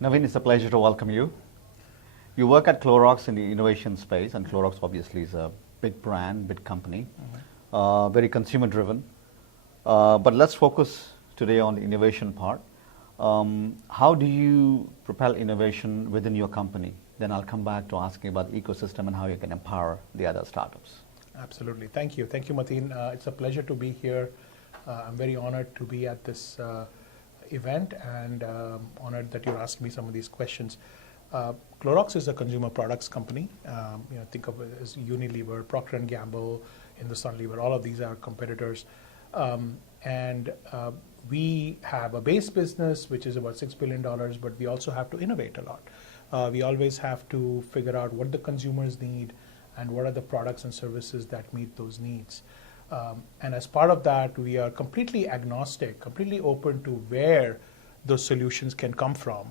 Navin, it's a pleasure to welcome you. You work at Clorox in the innovation space, and Clorox obviously is a big brand, big company, very consumer driven. But let's focus today on the innovation part. How do you propel innovation within your company? Then I'll come back to asking about the ecosystem and how you can empower the other startups. Absolutely. Thank you. Thank you, Mateen. It's a pleasure to be here. I'm very honored to be at this event and honored that you're asking me some of these questions. Clorox is a consumer products company. Think of it as Unilever, Procter & Gamble, Hindustan Lever. All of these are competitors. We have a base business, which is about $6 billion, but we also have to innovate a lot. We always have to figure out what the consumers need and what are the products and services that meet those needs. And as part of that, we are completely agnostic, completely open to where those solutions can come from.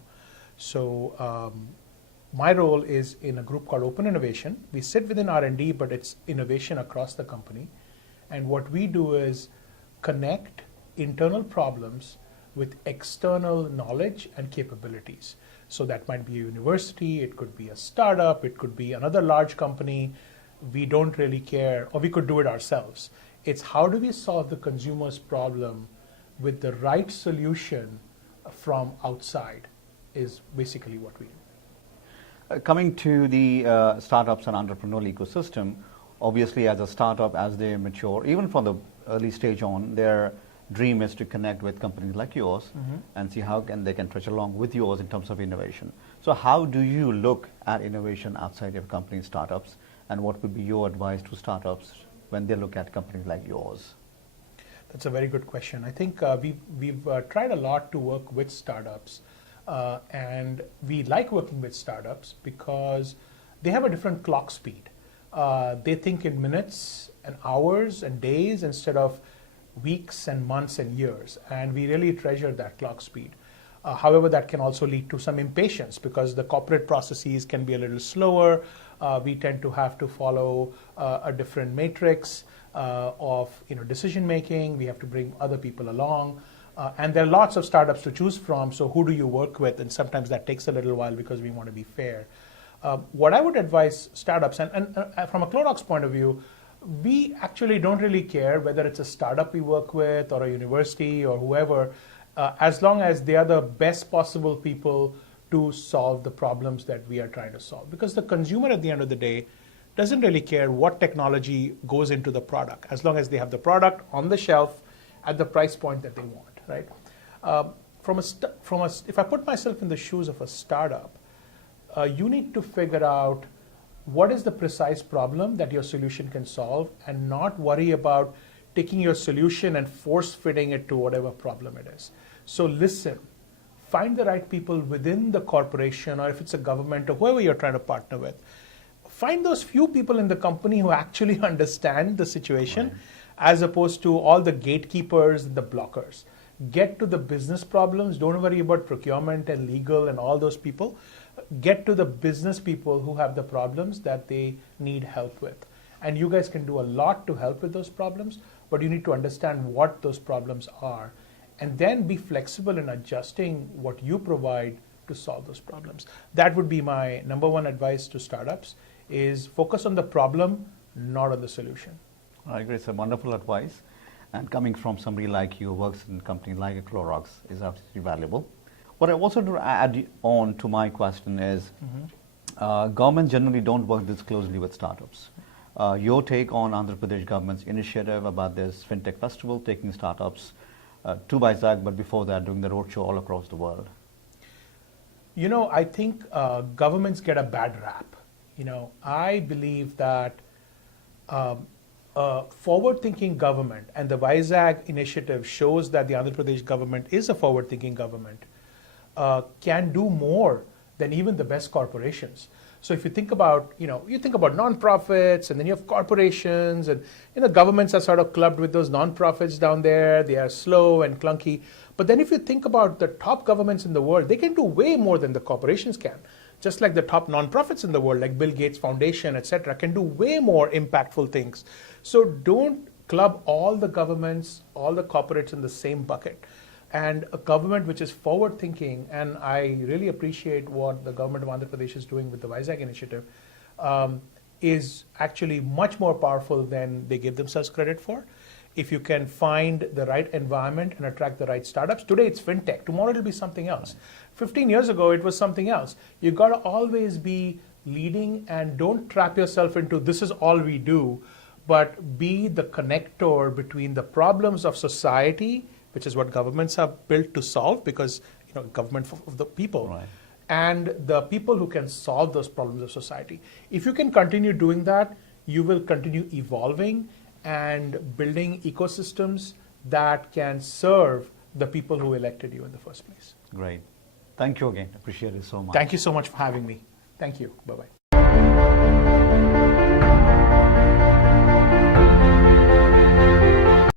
So my role is in a group called Open Innovation. We sit within R&D, but it's innovation across the company. And what we do is connect internal problems with external knowledge and capabilities. So that might be a university, it could be a startup, it could be another large company. We don't really care, or we could do it ourselves. It's how do we solve the consumer's problem with the right solution from outside is basically what we do. Coming to the startups and entrepreneurial ecosystem, obviously as a startup, as they mature, even from the early stage on, their dream is to connect with companies like yours and see how they can trudge along with yours in terms of innovation. So how do you look at innovation outside your company startups, and what would be your advice to startups when they look at companies like yours? That's a very good question. I think we've tried a lot to work with startups, and we like working with startups because they have a different clock speed. They think in minutes and hours and days instead of weeks and months and years, and we really treasure that clock speed. However, that can also lead to some impatience because the corporate processes can be a little slower. We tend to have to follow a different matrix of decision making. We have to bring other people along. And there are lots of startups to choose from, so who do you work with? And sometimes that takes a little while because we want to be fair. What I would advise startups, and from a Clorox point of view, we actually don't really care whether it's a startup we work with or a university or whoever, as long as they are the best possible people to solve the problems that we are trying to solve. Because the consumer at the end of the day doesn't really care what technology goes into the product, as long as they have the product on the shelf at the price point that they want, right? If I put myself in the shoes of a startup, you need to figure out what is the precise problem that your solution can solve and not worry about taking your solution and force fitting it to whatever problem it is. So listen, find the right people within the corporation, or if it's a government or whoever you're trying to partner with. Find those few people in the company who actually understand the situation, right, as opposed to all the gatekeepers, the blockers. Get to the business problems. Don't worry about procurement and legal and all those people. Get to the business people who have the problems that they need help with. And you guys can do a lot to help with those problems, but you need to understand what those problems are and then be flexible in adjusting what you provide to solve those problems. That would be my number one advice to startups, is focus on the problem, not on the solution. I agree. It's a wonderful advice. And coming from somebody like you who works in a company like a Clorox is absolutely valuable. What I also want to add on to my question is, governments generally don't work this closely with startups. Your take on Andhra Pradesh government's initiative about this Fintech Festival, taking startups to Vizag, but before that doing the roadshow all across the world? I think governments get a bad rap. I believe that a forward-thinking government, and the Vizag initiative shows that the Andhra Pradesh government is a forward-thinking government, can do more than even the best corporations. So if you think about, you think about nonprofits, and then you have corporations, and governments are sort of clubbed with those nonprofits down there. They are slow and clunky. But then if you think about the top governments in the world, they can do way more than the corporations can. Just like the top nonprofits in the world, like Bill Gates Foundation, etc., can do way more impactful things. So don't club all the governments, all the corporates in the same bucket. and a government which is forward thinking, and I really appreciate what the government of Andhra Pradesh is doing with the Vizag initiative, is actually much more powerful than they give themselves credit for. If you can find the right environment and attract the right startups, today it's fintech, tomorrow it'll be something else. 15 years ago, it was something else. You got to always be leading, and don't trap yourself into this is all we do, but be the connector between the problems of society, which is what governments are built to solve, because government of the people, Right. and the people who can solve those problems of society. If you can continue doing that, you will continue evolving and building ecosystems that can serve the people who elected you in the first place. Great. Thank you again. Appreciate it so much. Thank you so much for having me. Thank you. Bye-bye.